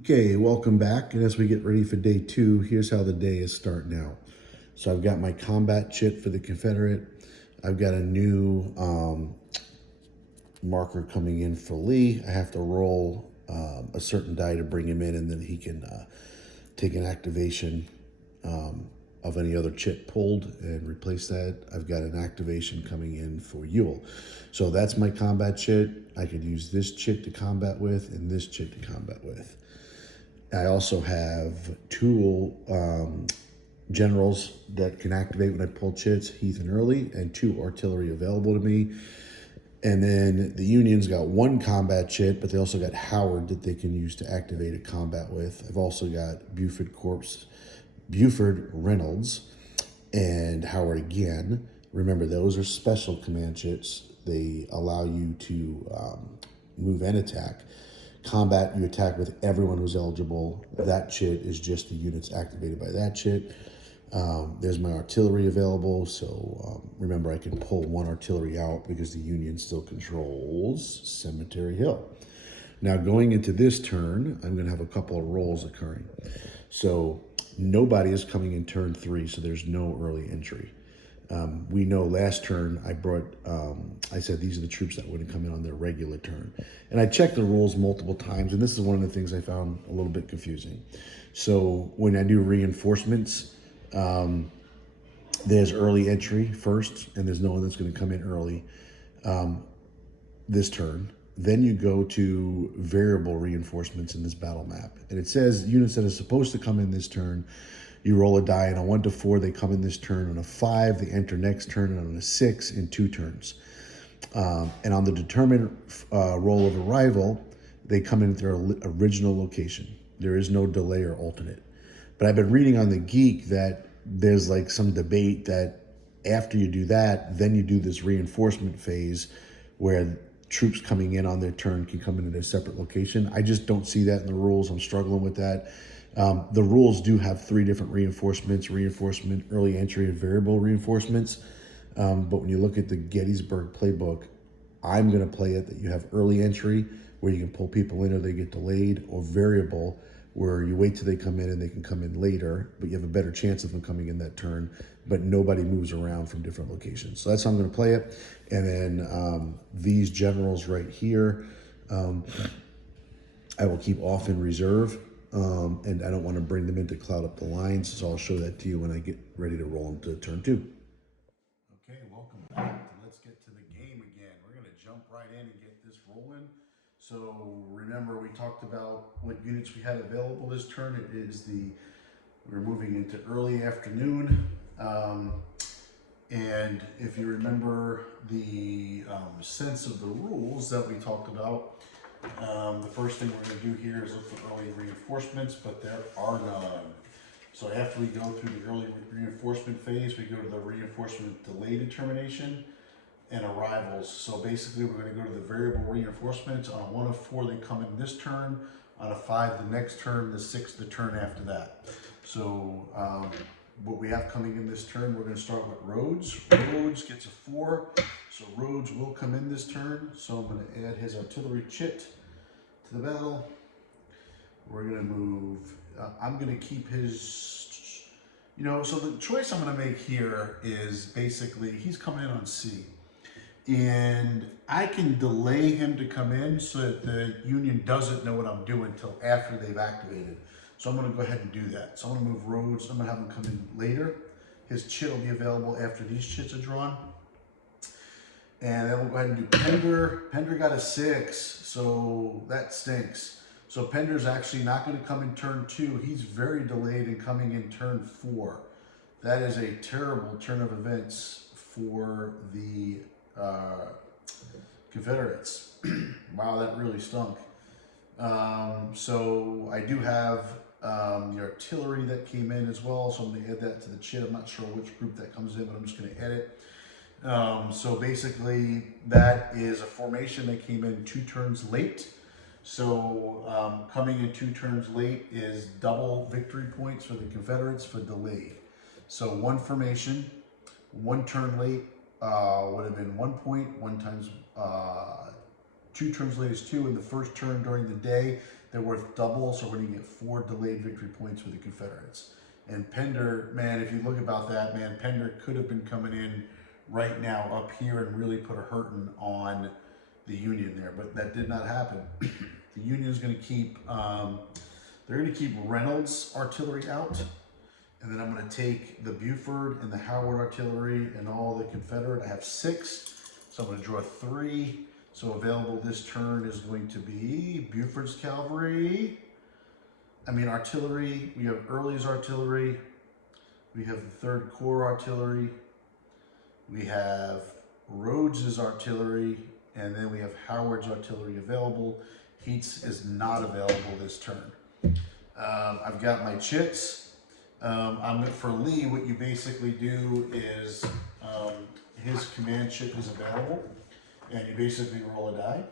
Okay, welcome back. And as we get ready for day two, here's how the day is starting out. So I've got my combat chit for the Confederate. I've got a new marker coming in for Lee. I have to roll a certain die to bring him in, and then he can take an activation of any other chit pulled and replace that. I've got an activation coming in for Yule. So that's my combat chit. I could use this chit to combat with and this chit to combat with. I also have two generals that can activate when I pull chits, Heath and Early, and two artillery available to me. And then the Union's got one combat chit, but they also got Howard that they can use to activate a combat with. I've also got Buford Reynolds, and Howard again. Remember, those are special command chits. They allow you to move and attack. Combat, you attack with everyone who's eligible. That chit is just the units activated by that chit. There's my artillery available, so remember I can pull one artillery out because the Union still controls Cemetery Hill. Now going into this turn, I'm going to have a couple of rolls occurring. So nobody is coming in turn 3, so there's no early entry. We know last turn I said these are the troops that wouldn't come in on their regular turn. And I checked the rules multiple times, and this is one of the things I found a little bit confusing. So when I do reinforcements, there's early entry first, and there's no one that's going to come in early this turn. Then you go to variable reinforcements in this battle map. And it says units that are supposed to come in this turn, you roll a die, and on 1 to 4, they come in this turn. On a 5, they enter next turn, and on a 6, in 2 turns. And on the determined roll of arrival, they come in at their original location. There is no delay or alternate. But I've been reading on the Geek that there's like some debate that after you do that, then you do this reinforcement phase where troops coming in on their turn can come into their separate location. I just don't see that in the rules. I'm struggling with that. The rules do have 3 different reinforcements: reinforcement, early entry, and variable reinforcements. But when you look at the Gettysburg playbook, I'm going to play it that you have early entry where you can pull people in or they get delayed, or variable where you wait till they come in and they can come in later, but you have a better chance of them coming in that turn, but nobody moves around from different locations. So that's how I'm going to play it. And then these generals right here, I will keep off in reserve. And I don't want to bring them in to cloud up the lines, so I'll show that to you when I get ready to roll into turn 2. Okay, welcome back. Let's get to the game again. We're going to jump right in and get this rolling. So remember, we talked about what units we had available this turn. We're moving into early afternoon. And if you remember the sense of the rules that we talked about, the first thing we're going to do here is look for early reinforcements, but there are none. So after we go through the early reinforcement phase, we go to the reinforcement delay determination and arrivals. So basically we're going to go to the variable reinforcements. On a 1 of 4, they come in this turn. On a 5, the next turn. The 6, the turn after that. So what we have coming in this turn, we're going to start with Rhodes. Rhodes gets a 4, so Rhodes will come in this turn. So I'm going to add his artillery chit to the battle. We're going to move, I'm going to keep his, so the choice I'm going to make here is basically, he's coming in on C. And I can delay him to come in so that the Union doesn't know what I'm doing until after they've activated. So I'm going to go ahead and do that. So I'm going to move Rhodes. I'm going to have him come in later. His chit will be available after these chits are drawn. And then we'll go ahead and do Pender. Pender got a 6, so that stinks. So Pender's actually not going to come in turn 2. He's very delayed in coming in turn 4. That is a terrible turn of events for the Confederates. Wow, that really stunk. So I do have the artillery that came in as well, so I'm going to add that to the chit. I'm not sure which group that comes in, but I'm just going to add it. So basically that is a formation that came in 2 turns late. So coming in 2 turns late is double victory points for the Confederates for delay. So 1 formation, 1 turn late would have been 1 point. 1 times 2 turns late as 2, and the first turn during the day, they're worth double, so we're going to get 4 delayed victory points for the Confederates. And Pender, man, if you look about that, man, Pender could have been coming in right now up here and really put a hurting on the Union there, but that did not happen. The Union is going to keep, they're going to keep Reynolds artillery out, and then I'm going to take the Buford and the Howard artillery and all the Confederate. I have 6, so I'm going to draw 3. So available this turn is going to be Buford's cavalry. Artillery. We have Early's artillery. We have the 3rd Corps artillery. We have Rhodes's artillery, and then we have Howard's artillery available. Heath's is not available this turn. I've got my chits. For Lee, what you basically do is his command chit is available, and you basically roll a die.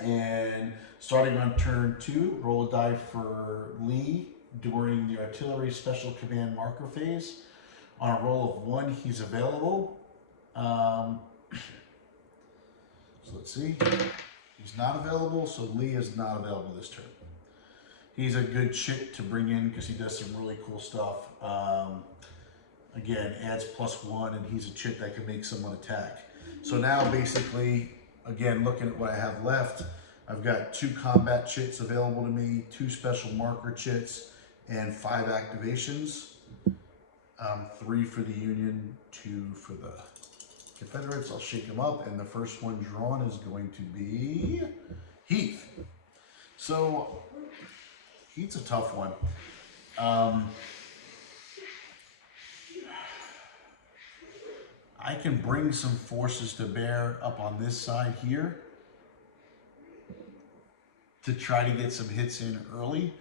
And starting on turn 2, roll a die for Lee during the artillery special command marker phase. On a roll of 1, he's available. So let's see. He's not available, so Lee is not available this turn. He's a good chit to bring in because he does some really cool stuff. Again, adds +1, and he's a chit that can make someone attack. So now basically, again, looking at what I have left, I've got 2 combat chits available to me, 2 special marker chits, and 5 activations. 3 for the Union, 2 for the Confederates. I'll shake them up, and the first one drawn is going to be Heath. So Heath's a tough one. I can bring some forces to bear up on this side here to try to get some hits in early.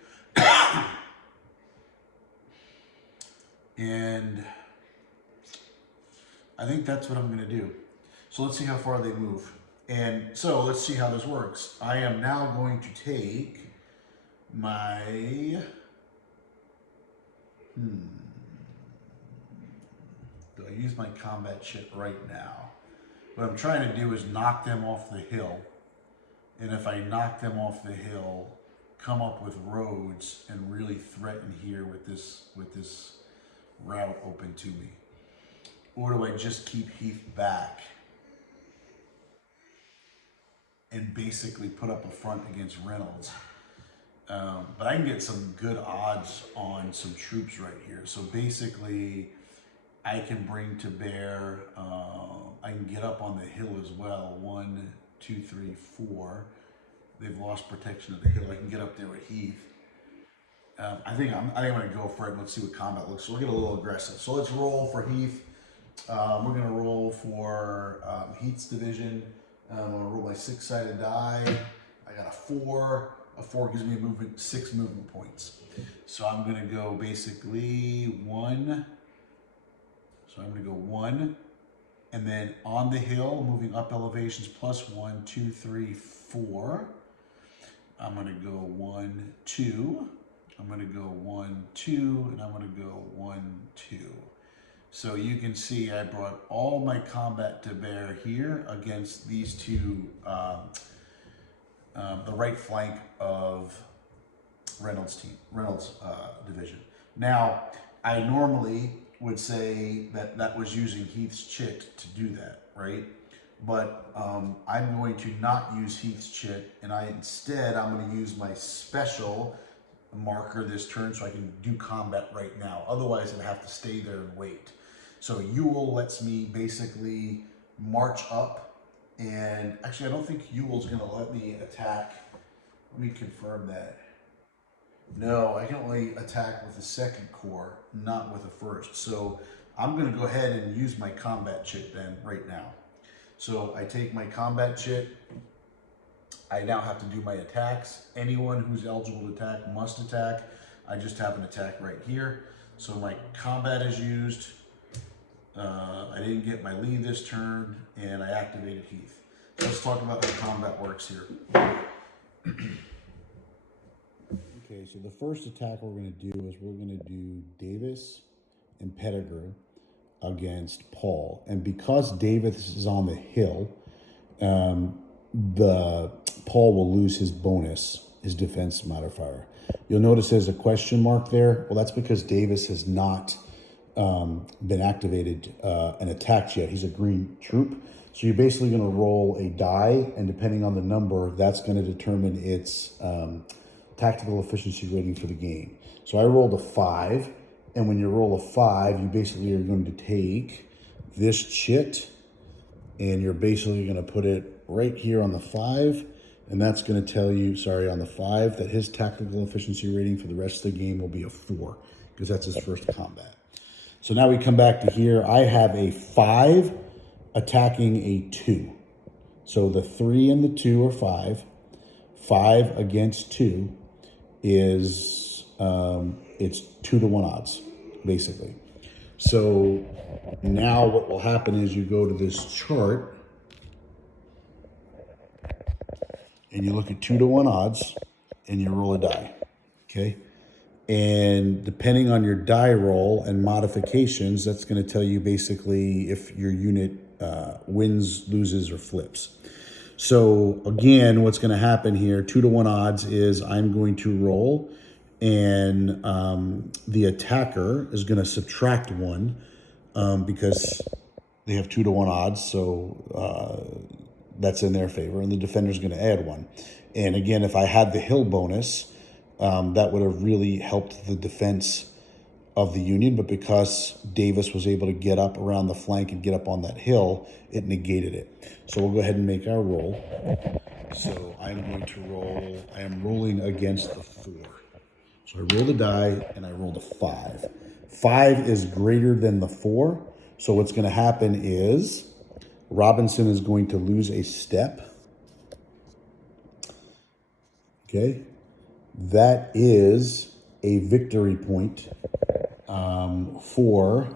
And I think that's what I'm going to do. So let's see how far they move. And so let's see how this works. I am now going to take my... Do I use my combat chit right now? What I'm trying to do is knock them off the hill. And if I knock them off the hill, come up with roads and really threaten here with this route open to me. Or do I just keep Heath back and basically put up a front against Reynolds? But I can get some good odds on some troops right here. So basically, I can bring to bear, I can get up on the hill as well. 1, 2, 3, 4. They've lost protection of the hill. I can get up there with Heath. I think I'm going to go for it. Let's see what combat looks. So we'll get a little aggressive. So let's roll for Heath. We're going to roll for Heath's division. I'm going to roll my 6-sided die. I got a 4. A 4 gives me a movement, 6 movement points. So I'm going to go basically 1. So I'm going to go 1. And then on the hill, moving up elevations, +1, 2, 3, 4. I'm going to go 1, 2. I'm going to go 1, 2, and I'm going to go 1, 2. So you can see I brought all my combat to bear here against these 2, the right flank of Reynolds' division. Now, I normally would say that that was using Heath's chit to do that, right? But I'm going to not use Heath's chit, and instead I'm going to use my special marker this turn so I can do combat right now. Otherwise, I'd have to stay there and wait. So Ewell lets me basically march up, and actually I don't think Ewell's going to let me attack. Let me confirm that. No, I can only attack with the 2nd Corps, not with the 1st. So I'm going to go ahead and use my combat chit then right now. So I take my combat chit. I now have to do my attacks. Anyone who's eligible to attack must attack. I just have an attack right here. So my combat is used. I didn't get my lead this turn, and I activated Heath. So let's talk about how combat works here. Okay, so the first attack we're going to do is we're going to do Davis and Pettigrew against Paul. And because Davis is on the hill, the Paul will lose his bonus, his defense modifier. You'll notice there's a question mark there. Well, that's because Davis has not been activated and attacked yet. He's a green troop. So you're basically going to roll a die, and depending on the number, that's going to determine its tactical efficiency rating for the game. So I rolled a 5, and when you roll a 5, you basically are going to take this chit, and you're basically going to put it right here on the 5, and that's going to tell you, sorry, on the 5, that his tactical efficiency rating for the rest of the game will be a 4, because that's his first combat. So now we come back to here. I have a 5 attacking a 2. So the 3 and the 2 are 5. 5 against 2 is it's 2-to-1 odds, basically. So now what will happen is you go to this chart and you look at 2-to-1 odds and you roll a die. Okay. And depending on your die roll and modifications, that's going to tell you basically if your unit wins, loses, or flips. So again, what's going to happen here, 2-to-1 odds is I'm going to roll, and the attacker is going to subtract 1 because they have 2-to-1 odds. So that's in their favor, and the defender's going to add 1. And again, if I had the hill bonus, that would have really helped the defense of the Union, but because Davis was able to get up around the flank and get up on that hill, it negated it. So we'll go ahead and make our roll. So I'm going to roll, I am rolling against the 4. So I rolled a die and I rolled a 5. 5 is greater than the 4. So what's going to happen is Robinson is going to lose a step. Okay. That is a victory point for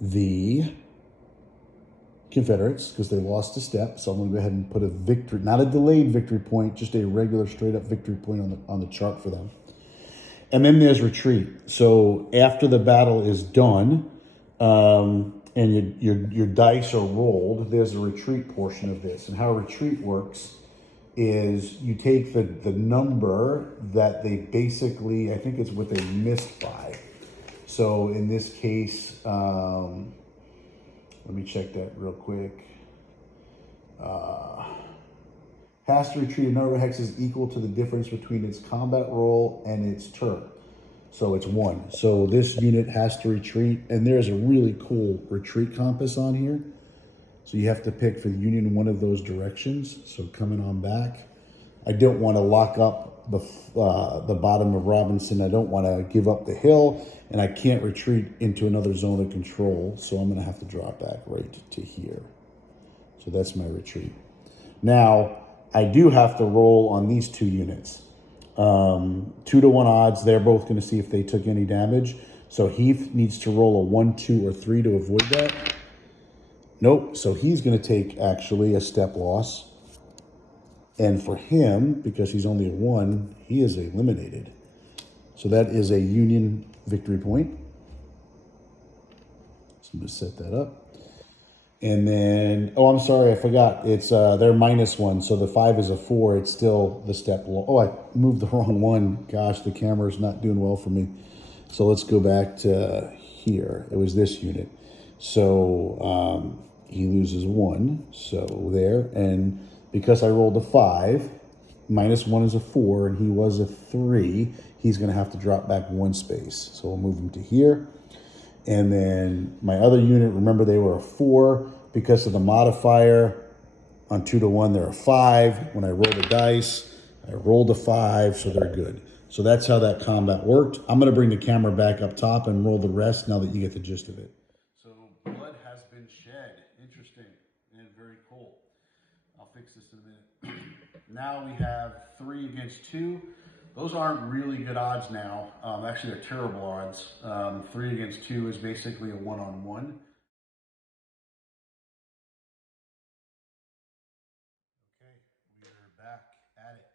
the Confederates because they lost a step. So I'm going to go ahead and put a victory, not a delayed victory point, just a regular straight up victory point on the chart for them. And then there's retreat. So after the battle is done and your dice are rolled, there's a retreat portion of this. And how retreat works is you take the number that they basically, I think it's what they missed by. So in this case, let me check that real quick. Has to retreat a number of hexes equal to the difference between its combat roll and its turn. So it's 1. So this unit has to retreat, and there's a really cool retreat compass on here. So you have to pick for the Union one of those directions. So coming on back, I don't want to lock up the bottom of Robinson. I don't want to give up the hill, and I can't retreat into another zone of control. So I'm going to have to drop back right to here. So that's my retreat. Now, I do have to roll on these 2 units. 2-to-1 odds, they're both going to see if they took any damage. So Heath needs to roll a 1, 2, or 3 to avoid that. Nope. So he's going to take actually a step loss. And for him, because he's only a 1, he is eliminated. So that is a Union victory point. So I'm going to set that up. And then, oh, I'm sorry, I forgot. It's they're -1, so the 5 is a 4. It's still the step low. Oh, I moved the wrong one. Gosh, the camera's not doing well for me. So let's go back to here. It was this unit. So he loses 1. So there, and because I rolled a 5, -1 is a 4, and he was a 3. He's going to have to drop back 1 space. So we'll move him to here. And then my other unit, remember they were a 4 because of the modifier. On 2-to-1, they're a 5. When I rolled the dice, I rolled a 5, so they're good. So that's how that combat worked. I'm going to bring the camera back up top and roll the rest now that you get the gist of it. So blood has been shed. Interesting and very cool. I'll fix this in a minute. Now we have 3 against 2. Those aren't really good odds now. Actually, they're terrible odds. 3 against 2 is basically a 1-on-1. Okay, we're back at it.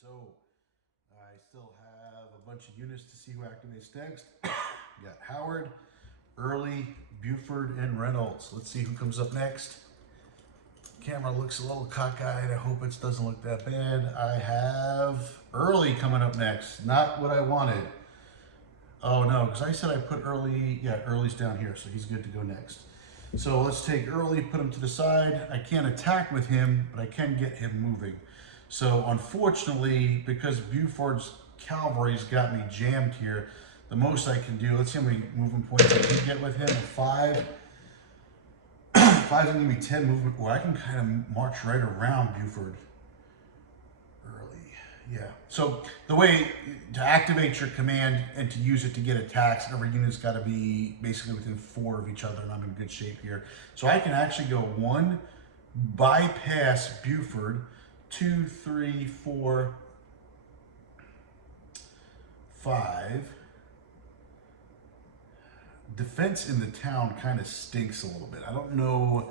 So I still have a bunch of units to see who activates next. We got Howard, Early, Buford, and Reynolds. Let's see who comes up next. Camera looks a little cockeyed. I hope it doesn't look that bad. I have Early coming up next. Not what I wanted. Oh no, because I said I put Early. Yeah, Early's down here, so he's good to go next. So let's take Early, put him to the side. I can't attack with him, but I can get him moving. So unfortunately, because Buford's cavalry's got me jammed here, the most I can do, let's see how many movement points I can get with him. 5. 5's gonna give me 10 movement. Well, I can kind of march right around Buford. Early, yeah. So the way to activate your command and to use it to get attacks, every unit's got to be basically within 4 of each other, and I'm in good shape here. So I can actually go 1, bypass Buford, 2, 3, 4, 5. Defense in the town kind of stinks a little bit. I don't know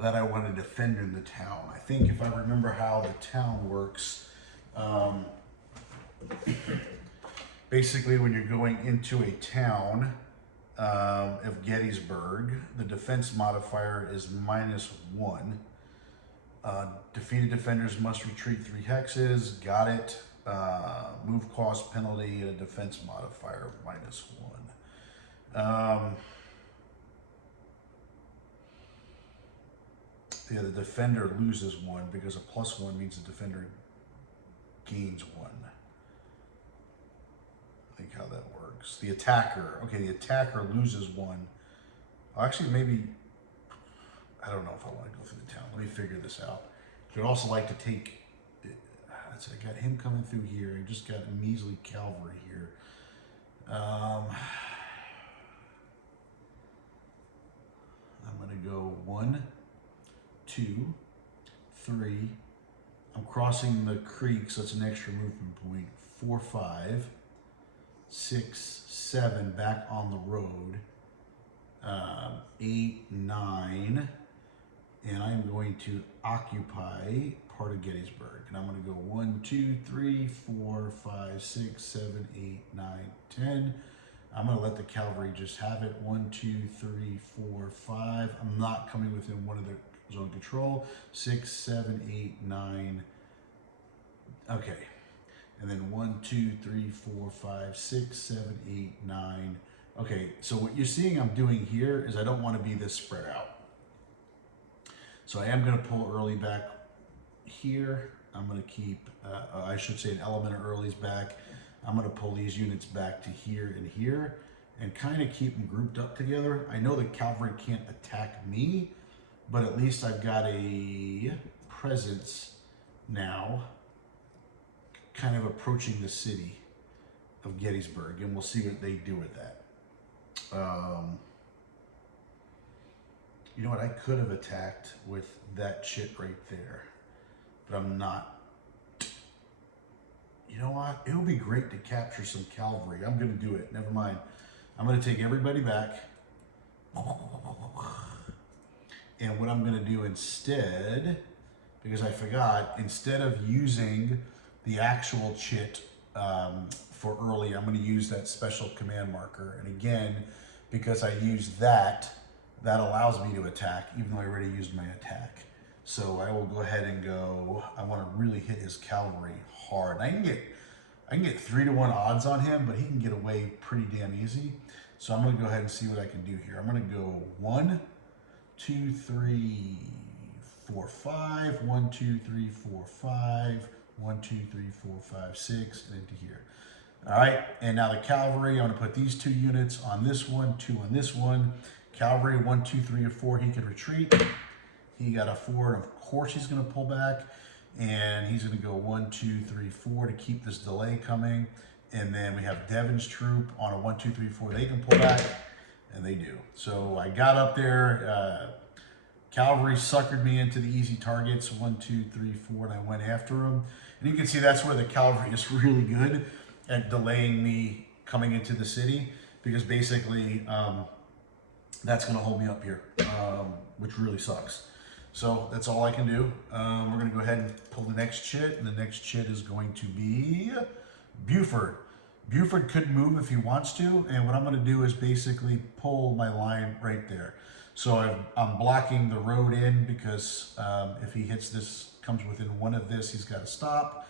that I want to defend in the town. I think if I remember how the town works, basically when you're going into a town of Gettysburg, the defense modifier is -1. Defeated defenders must retreat 3 hexes. Got it. Move cost penalty and a defense modifier of -1. Yeah, the defender loses 1 because a +1 means the defender gains 1. I think how that works. The attacker, okay, the attacker loses 1. Actually, maybe, I don't know if I want to go through the town. Let me figure this out. I'd also like to take, I got him coming through here. I just got a measly cavalry here. I'm going to go 1, 2, 3. I'm crossing the creek, so it's an extra movement point. 4, 5, 6, 7, back on the road. 8, 9, and I'm going to occupy part of Gettysburg. And I'm going to go 1, 2, 3, 4, 5, 6, 7, 8, 9, 10. I'm going to let the cavalry just have it. 1, 2, 3, 4, 5. I'm not coming within 1 of the zone control. 6, 7, 8, 9. Okay. And then 1, 2, 3, 4, 5, 6, 7, 8, 9. Okay, so what you're seeing I'm doing here is I don't want to be this spread out. So I am going to pull Early back here. I'm going to keep, I should say an element of Early's back. I'm going to pull these units back to here and here and kind of keep them grouped up together. I know the cavalry can't attack me, but at least I've got a presence now kind of approaching the city of Gettysburg, and we'll see what they do with that. You know what? I could have attacked with that shit right there, but I'm not. You know what? It would be great to capture some cavalry. I'm going to do it. Never mind. I'm going to take everybody back. And what I'm going to do instead, because I forgot, instead of using the actual chit for Early, I'm going to use that special command marker. And again, because I use that, that allows me to attack, even though I already used my attack. So I will go ahead and go, I want to really hit his cavalry hard. I can get 3-1 odds on him, but he can get away pretty damn easy. So I'm going to go ahead and see what I can do here. I'm going to go 1, 2, 3, 4, 5, 1, 2, 3, 4, 5, 1, 2, 3, 4, 5, 6, and into here. All right, and now the cavalry, I'm going to put these 2 units on this one, 2 on this one. Cavalry, 1, 2, 3, or 4, he can retreat. He got a 4, and of course he's going to pull back. And he's going to go 1, 2, 3, 4 to keep this delay coming. And then we have Devon's troop on a 1, 2, 3, 4. They can pull back, and they do. So I got up there. Cavalry suckered me into the easy targets, 1, 2, 3, 4, and I went after them. And you can see that's where the cavalry is really good at delaying me coming into the city, because basically that's going to hold me up here, which really sucks. So that's all I can do. We're going to go ahead and pull the next chit, and the next chit is going to be Buford. Buford could move if he wants to, and what I'm going to do is basically pull my line right there. So I'm blocking the road in because if he hits this, comes within one of this, he's got to stop.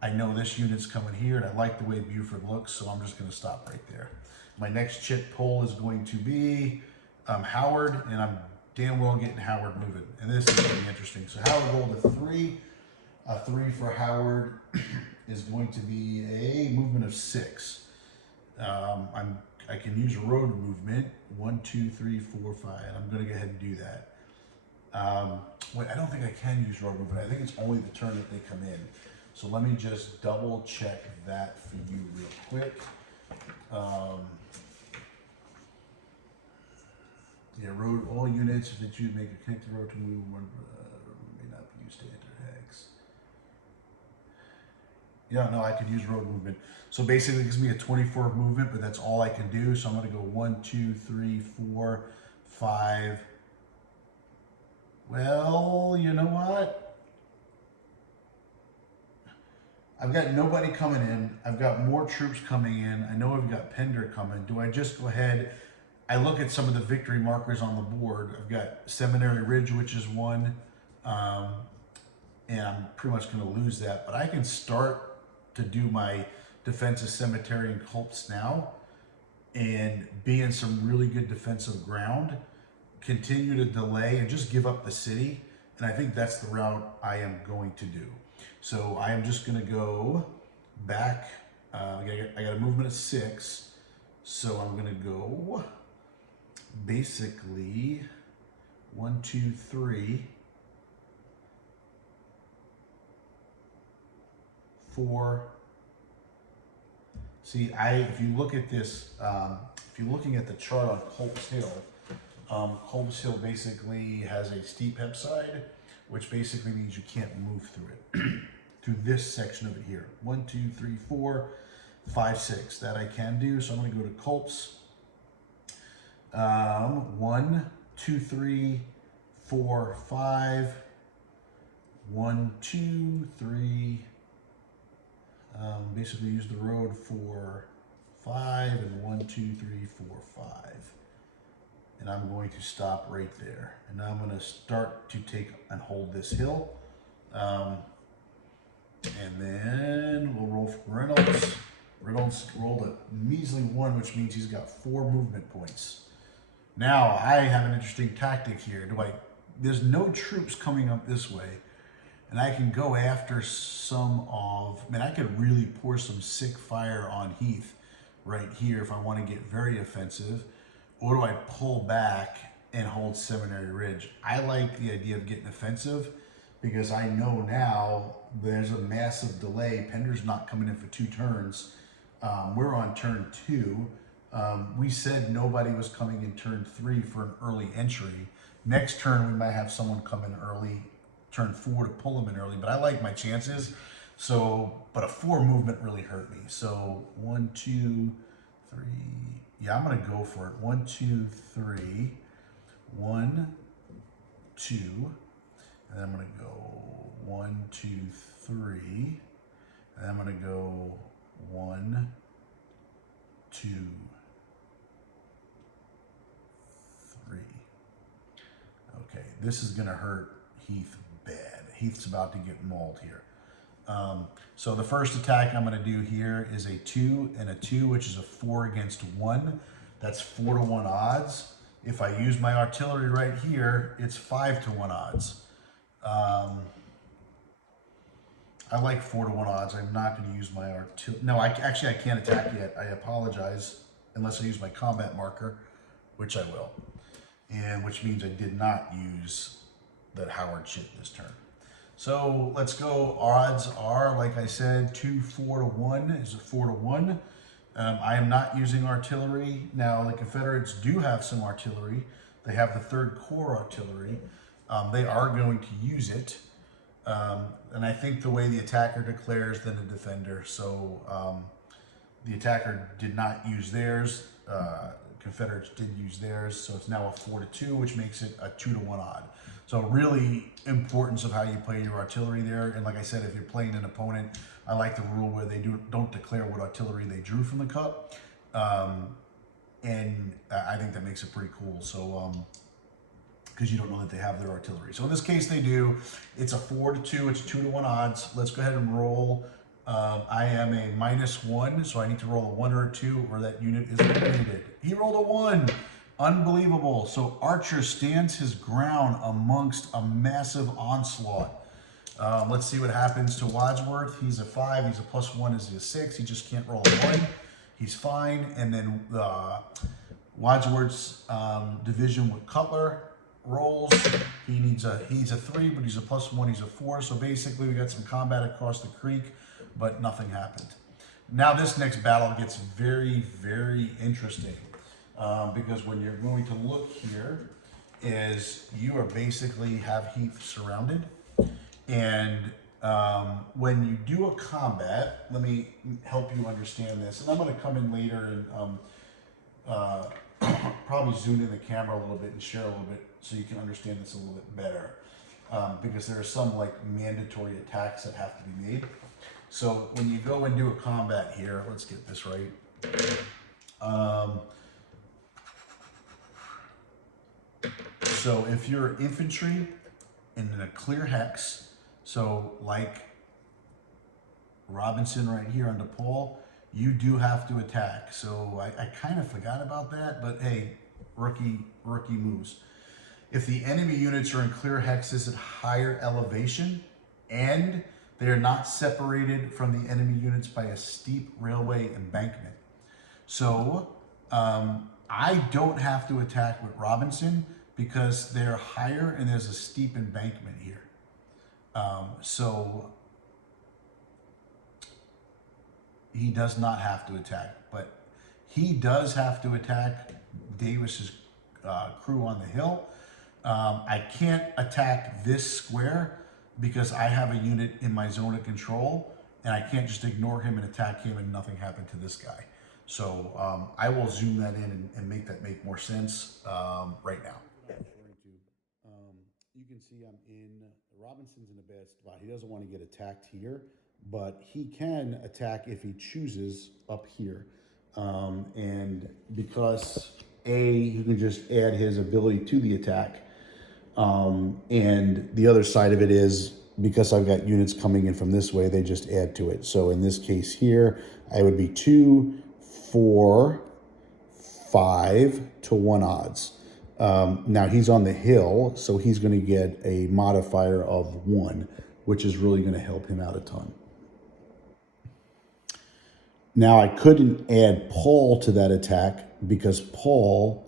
I know this unit's coming here, and I like the way Buford looks, so I'm just going to stop right there. My next chit pull is going to be Howard, and I'm damn well getting Howard moving. And this is going to be interesting. So Howard rolled a 3. A 3 for Howard is going to be a movement of 6. I can use a road movement, 1, 2, 3, 4, 5. I'm going to go ahead and do that. Wait, I don't think I can use road movement. I think it's only the turn that they come in. So let me just double check that for you real quick. Yeah, road, all units that you make a connected road to move one may not be used to enter hex. Yeah, no, I could use road movement. So basically it gives me a 24 movement, but that's all I can do. So I'm gonna go 1, 2, 3, 4, 5. Well, you know what? I've got nobody coming in. I've got more troops coming in. I know I've got Pender coming. Do I just go ahead? I look at some of the victory markers on the board. I've got Seminary Ridge, which is 1. And I'm pretty much going to lose that. But I can start to do my defensive cemetery and Colts now and be in some really good defensive ground, continue to delay and just give up the city. And I think that's the route I am going to do. So I am just going to go back. I got a movement of 6. So I'm going to go basically 1, 2, 3, 4. See, if you look at this, if you're looking at the chart on Colts Hill, Colts Hill basically has a steep hepside, which basically means you can't move through it, through this section of it here. 1, 2, 3, 4, 5, 6. That I can do. So I'm going to go to Colts. 1, 2, 3, 4, 5. 1, 2, 3. Basically use the road for 5 and 1, 2, 3, 4, 5. And I'm going to stop right there. And now I'm going to start to take and hold this hill. And then we'll roll for Reynolds. Reynolds rolled a measly 1, which means he's got 4 movement points. Now I have an interesting tactic here. There's no troops coming up this way. And I can go after I could really pour some sick fire on Heath right here if I want to get very offensive. Or do I pull back and hold Seminary Ridge? I like the idea of getting offensive because I know now there's a massive delay. Pender's not coming in for 2 turns. We're on turn 2. We said nobody was coming in turn 3 for an early entry. Next turn, we might have someone come in early, turn 4 to pull them in early, but I like my chances. So, but a 4 movement really hurt me. So 1, 2, 3. Yeah, I'm going to go for it. 1, 2, 3. 1, 2. And then I'm going to go 1, 2, 3. And then I'm going to go 1, 2, 3. Okay, this is going to hurt Heath bad. Heath's about to get mauled here. So the first attack I'm going to do here is a 2 and a 2, which is a 4 against 1. That's 4 to 1 odds. If I use my artillery right here, it's 5 to 1 odds. I like 4 to 1 odds. I'm not going to use my artillery. No, I can't attack yet. I apologize, unless I use my combat marker, which I will. And which means I did not use that Howard shit this turn. So let's go. Odds are, like I said, 2, 4 to 1 is a 4 to 1. I am not using artillery. Now, the Confederates do have some artillery. They have the 3rd Corps artillery. They are going to use it. And I think the way the attacker declares, then the defender. So the attacker did not use theirs. Confederates did use theirs. So it's now a 4 to 2, which makes it a 2 to 1 odd. So really importance of how you play your artillery there. And like I said, if you're playing an opponent, I like the rule where they don't declare what artillery they drew from the cup. And I think that makes it pretty cool. So because you don't know that they have their artillery. So in this case, they do. It's a 4-2. It's 2-1 odds. Let's go ahead and roll. I am a -1, so I need to roll a 1 or a 2, or that unit is eliminated. He rolled a 1. Unbelievable. So Archer stands his ground amongst a massive onslaught. Let's see what happens to Wadsworth. He's a 5. He's a +1. Is he a 6? He just can't roll a 1. He's fine. And then Wadsworth's division with Cutler rolls. He's a 3, but he's a +1. He's a 4. So basically, we got some combat across the creek, but nothing happened. Now this next battle gets very, very interesting, because when you're going to look here, is you are basically have Heath surrounded, and when you do a combat, let me help you understand this, and I'm going to come in later and probably zoom in the camera a little bit and share a little bit so you can understand this a little bit better, because there are some like mandatory attacks that have to be made. So when you go and do a combat here, let's get this right. So if you're infantry and in a clear hex, so like Robinson right here under Paul, you do have to attack. So I kind of forgot about that, but hey, rookie moves. If the enemy units are in clear hexes at higher elevation and they are not separated from the enemy units by a steep railway embankment. So I don't have to attack with Robinson because they're higher and there's a steep embankment here. So he does not have to attack, but he does have to attack Davis's crew on the hill. I can't attack this square because I have a unit in my zone of control, and I can't just ignore him and attack him and nothing happened to this guy. So I will zoom that in and make that make more sense right now. You can see I'm in, Robinson's in a bad spot. He doesn't want to get attacked here, but he can attack if he chooses up here. And because you can just add his ability to the attack. And the other side of it is because I've got units coming in from this way, they just add to it. So in this case here, I would be 2, 4, 5 to 1 odds. Now he's on the hill, so he's going to get a modifier of 1, which is really going to help him out a ton. Now I couldn't add Paul to that attack because Paul,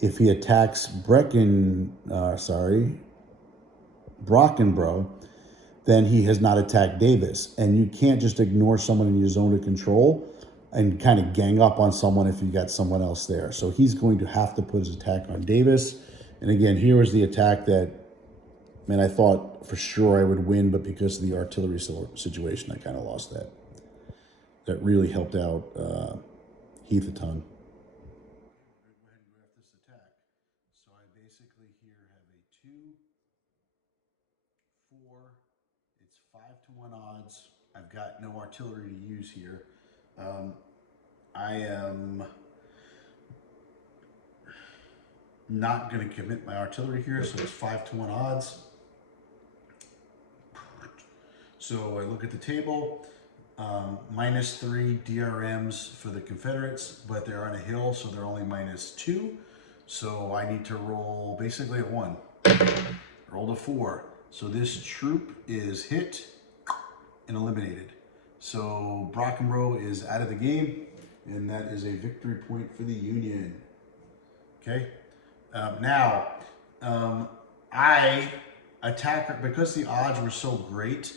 if he attacks Brockenbrough, then he has not attacked Davis. And you can't just ignore someone in your zone of control and kind of gang up on someone if you got someone else there. So he's going to have to put his attack on Davis. And again, here was the attack that, man, I thought for sure I would win, but because of the artillery situation, I kind of lost that. That really helped out Heath a ton. So I basically here have a 2, 4, it's 5 to 1 odds. I've got no artillery to use here. I am not going to commit my artillery here, so it's 5 to 1 odds. So I look at the table, -3 DRMs for the Confederates, but they're on a hill, so they're only -2. So I need to roll basically a 1. Rolled a 4. So this troop is hit and eliminated. So Brockenbrough is out of the game, and that is a victory point for the Union. Okay. Now, I attack because the odds were so great.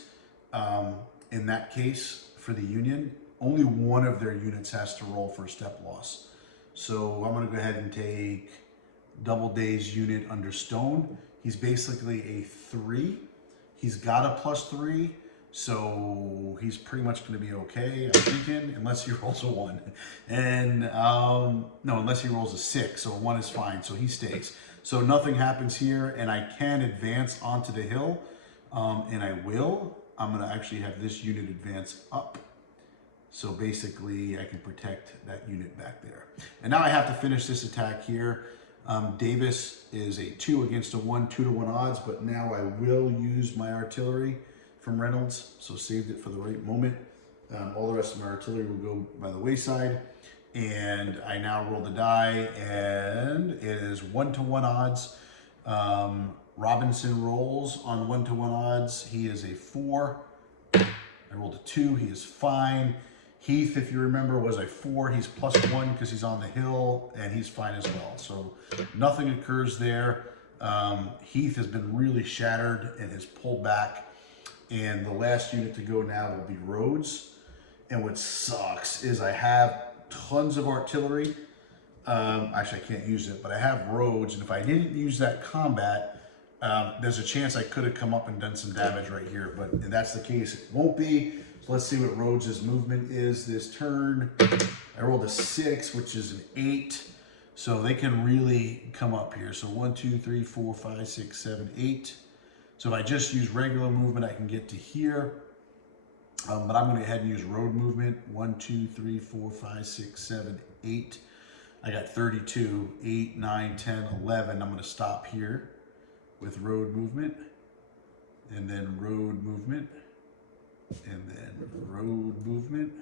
In that case, for the Union, only one of their units has to roll for a step loss. So I'm going to go ahead and take Doubleday's unit under Stone. He's basically a 3. He's got a +3, so he's pretty much going to be okay, I'm thinking, unless he rolls a 1. And no, unless he rolls a 6, so a 1 is fine, so he stays. So nothing happens here, and I can advance onto the hill, and I will. I'm going to actually have this unit advance up. So basically, I can protect that unit back there. And now I have to finish this attack here. Davis is a 2 against a 1, 2-to-1 odds, but now I will use my artillery from Reynolds, so saved it for the right moment. All the rest of my artillery will go by the wayside. And I now roll the die, and it is 1-to-1 odds. Robinson rolls on 1-to-1 odds. He is a 4. I rolled a 2. He is fine. Heath, if you remember, was a 4. He's +1 because he's on the hill, and he's fine as well. So nothing occurs there. Heath has been really shattered and has pulled back. And the last unit to go now will be Rhodes. And what sucks is I have tons of artillery. Actually, I can't use it, but I have Rhodes. And if I didn't use that combat, there's a chance I could have come up and done some damage right here. But if that's the case, it won't be. So let's see what Rhodes' movement is this turn. I rolled a 6, which is an 8. So they can really come up here. So 1, 2, 3, 4, 5, 6, 7, 8. So if I just use regular movement, I can get to here. But I'm going to go ahead and use road movement. 1, 2, 3, 4, 5, 6, 7, 8. I got 32, 8, 9, 10, 11. I'm going to stop here with road movement. And then road movement. And then road movement.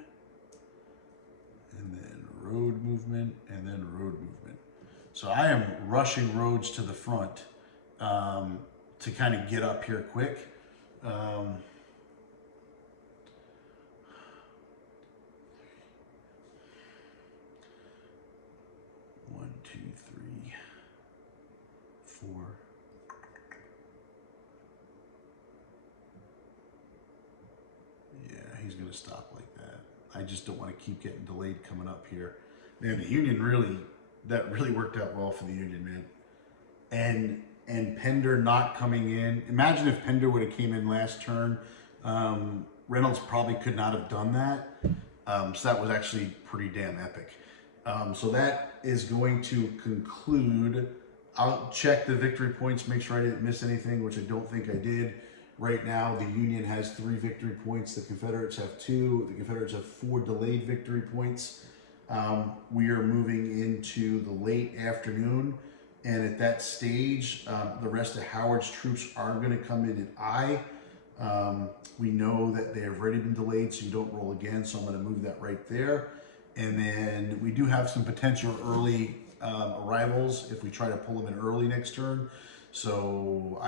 And then road movement. And then road movement. So I am rushing Rhodes to the front to kind of get up here quick. 1, 2, 3, 4. Yeah, he's gonna stop like that. I just don't want to keep getting delayed coming up here. Man, the Union that really worked out well for the Union, man. And Pender not coming in. Imagine if Pender would have came in last turn. Reynolds probably could not have done that. So that was actually pretty damn epic. So that is going to conclude. I'll check the victory points, make sure I didn't miss anything, which I don't think I did. Right now, the Union has 3 victory points. The Confederates have 2. The Confederates have 4 delayed victory points. We are moving into the late afternoon. And at that stage, the rest of Howard's troops are going to come in at I. We know that they have already been delayed, so you don't roll again. So I'm going to move that right there. And then we do have some potential early arrivals if we try to pull them in early next turn. So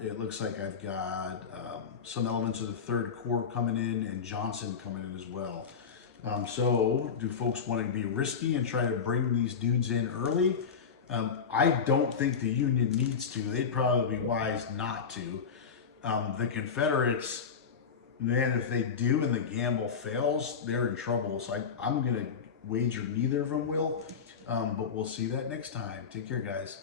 it looks like I've got some elements of the 3rd Corps coming in and Johnson coming in as well. So do folks want to be risky and try to bring these dudes in early? I don't think the Union needs to. They'd probably be wise not to. The Confederates, man, if they do and the gamble fails, they're in trouble. So I'm going to wager neither of them will. But we'll see that next time. Take care, guys.